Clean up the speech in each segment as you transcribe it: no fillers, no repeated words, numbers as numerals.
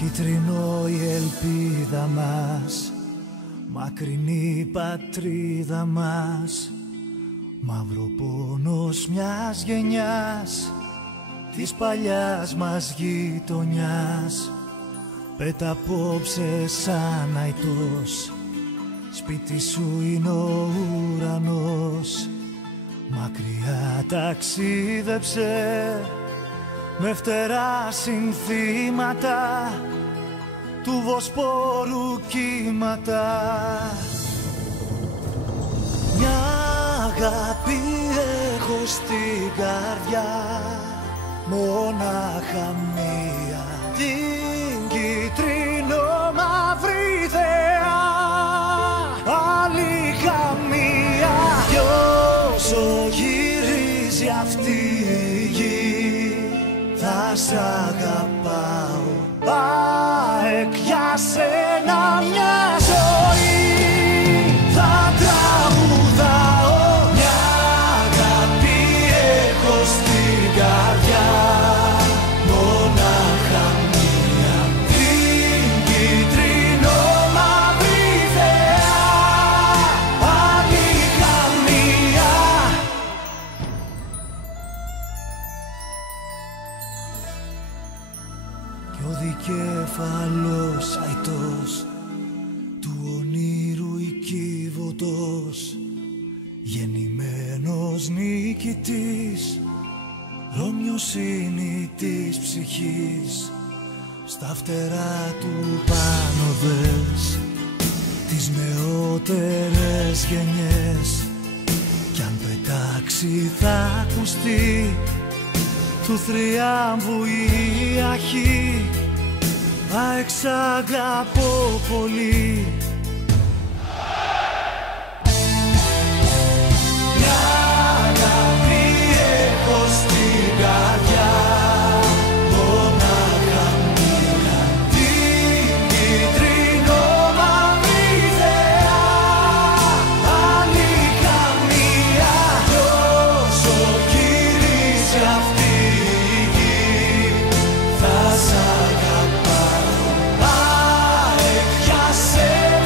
Κίτρινο η ελπίδα μας, μακρινή πατρίδα μας, μαύρο πόνος μιας γενιάς, της παλιάς μας γειτονιάς. Πέτα απόψε σαν αητός, σπίτι σου είναι ο ουρανός. Μακριά ταξίδεψε με φτερά συνθήματα του Βοσπόρου κύματα. Μια αγάπη έχω στην καρδιά, μονάχα μία, την κίτρινο μαύρη θεά. Άλλη καμία, κι όσο γυρίζει αυτή η γη, θα σ' αγαπάω ΑΕΚ για σένα μια ζωή. Θα τραγουδάω, μια αγάπη έχω στην καρδιά, μονάχα μία, την κίτρινο μαύρη θεά. Άλλη καμία. Κι ο δικέφαλος αητός του ονείρου οικίβωτος, γεννημένος νικητής, Ρώμιος είναι της ψυχής. Στα φτερά του πάνω δες τις νεότερες γενιές, κι αν πετάξει θα ακουστεί του θριάμβου η αρχή. ΑΕΚ σ' αγαπώ πολύ. Μια αγάπη έχω στην καρδιά, μονάχα μία, την κίτρινο μαύρη θεά. Άλλη καμία, κι όσο γυρίζει αυτή η γη, θα σ' αγαπάω ΑΕΚ για σένα.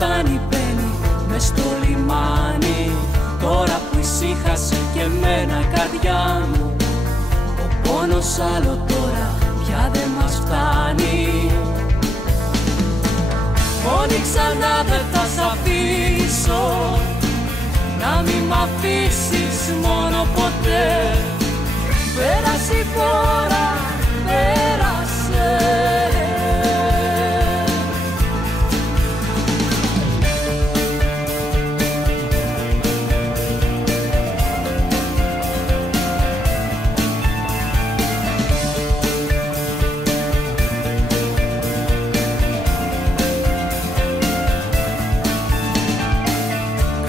φτάνει μπαίνει μες στο λιμάνι. Τώρα που ησύχασε και εμένα η καρδιά μου, ο πόνος άλλο τώρα πια δεν μας φτάνει. Μόνη ξανά δεν θα σ' αφήσω, να μη μ' αφήσεις μόνο ποτέ. Πέρασε η φορά, πέρασε.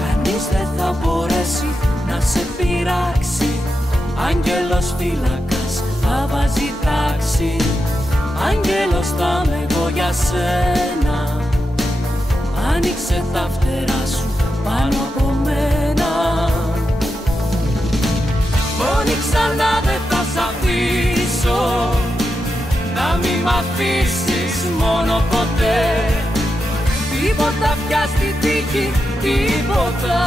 Κανείς δεν θα μπορέσει να σε πειράξει, άγγελος φύλακας θα βάζει τάξη. Άγγελος θα είμαι εγώ για σένα, άνοιξε τα φτερά σου πάνω από μένα. Μόνη ξανά δεν θα σ' αφήσω, να μη μ' αφήσεις μόνο ποτέ. Τίποτα πια στη τύχη, τίποτα.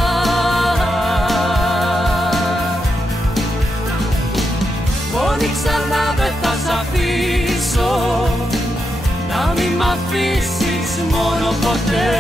Μόνη ξανά δεν θα σ' αφήσω, να μη μ' αφήσεις μόνο ποτέ.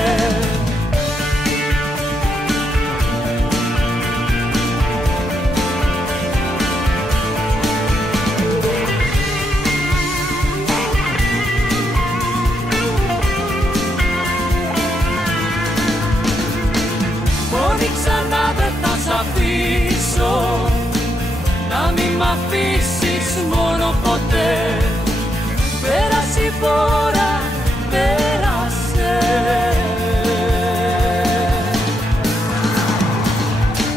Μόνη ξανά δεν θα σ' αφήσω, να μη μ' αφήσεις μόνο ποτέ. Πέρασε η φορά, πέρασε.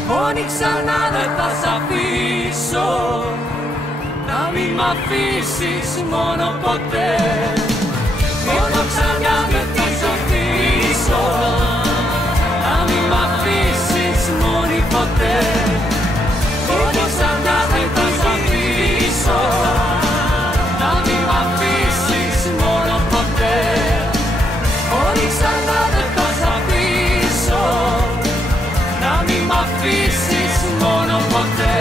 Μόνη ξανά δεν θα σ' αφήσω, να μη μ' αφήσεις μόνο ποτέ. Μόνη ξανά δεν θα σ' αφήσω, να μη μ' αφήσεις μόνη ποτέ. Μόνη ξανά δεν θα σ' αφήσω, να μη μ' αφήσεις μόνο ποτέ. Μόνη ξανά δεν θα σ' αφήσω, να μη μ' αφήσεις μόνο ποτέ.